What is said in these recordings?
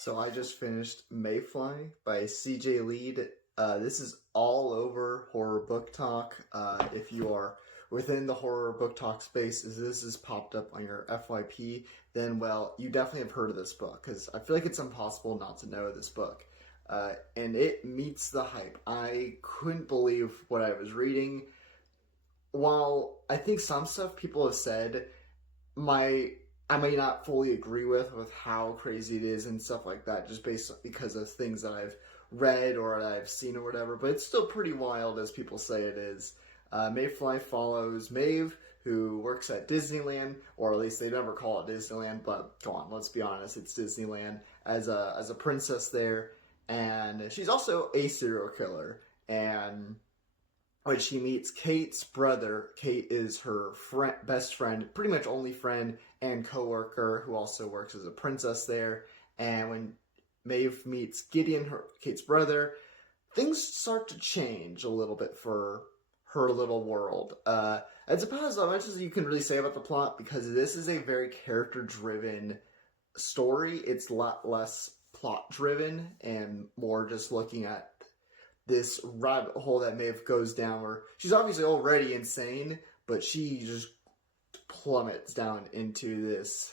So I just finished Maeve Fly by CJ Leede. This is all over horror book talk. If you are within the horror book talk space, as this is popped up on your FYP, then well, you definitely have heard of this book because I feel like it's impossible not to know this book. And it meets the hype. I couldn't believe what I was reading. While I think some stuff people have said my I may not fully agree with how crazy it is and stuff like that, just because of things that I've read or that I've seen or whatever. But it's still pretty wild, as people say it is. Maeve Fly follows Maeve, who works at Disneyland, or at least they never call it Disneyland. But come on, let's be honest, it's Disneyland as a princess there, and she's also a serial killer. And when she meets Kate's brother, Kate is her best friend, pretty much only friend and coworker, who also works as a princess there. And when Maeve meets Gideon, Kate's brother, things start to change a little bit for her little world. It's about as much as you can really say about the plot, because this is a very character-driven story. It's a lot less plot-driven and more just looking at this rabbit hole that Maeve goes down, where she's obviously already insane, but she just plummets down into this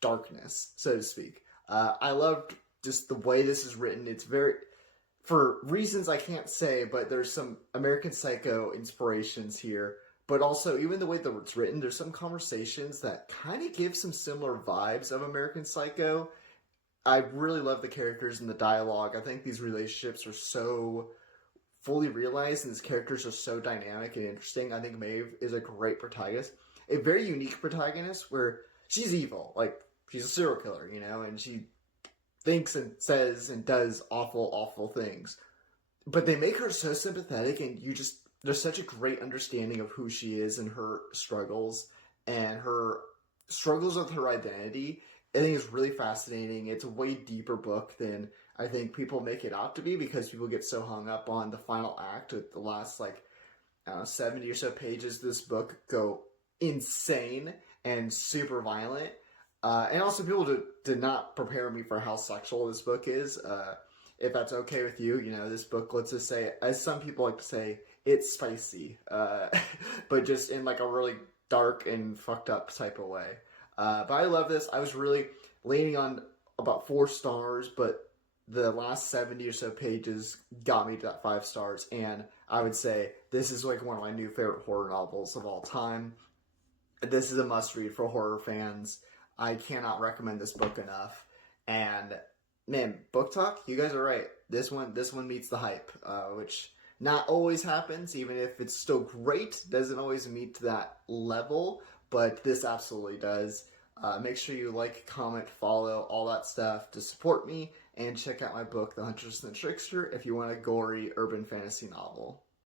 darkness, so to speak. I loved just the way this is written. It's very, for reasons I can't say, but there's some American Psycho inspirations here, but also even the way that it's written, there's some conversations that kind of give some similar vibes of American Psycho. I really love the characters and the dialogue. I think these relationships are so fully realized, and these characters are so dynamic and interesting. I think Maeve is a great protagonist. A very unique protagonist where she's evil. Like, she's a serial killer, and she thinks and says and does awful, awful things. But they make her so sympathetic, and there's such a great understanding of who she is and her struggles with her identity. I think it's really fascinating. It's a way deeper book than I think people make it out to be, because people get so hung up on the final act. With the last 70 or so pages of this book go insane and super violent. And also, people did not prepare me for how sexual this book is. If that's okay with you, this book, let's just say, as some people like to say, it's spicy. But just in a really dark and fucked up type of way. But I love this. I was really leaning on about 4 stars, but the last 70 or so pages got me to that 5 stars. And I would say this is one of my new favorite horror novels of all time. This is a must-read for horror fans. I cannot recommend this book enough. And man, book talk, you guys are right. This one meets the hype, which not always happens. Even if it's still great, doesn't always meet that level. But this absolutely does. Make sure you like, comment, follow, all that stuff to support me, and check out my book, The Huntress and the Trickster, if you want a gory urban fantasy novel.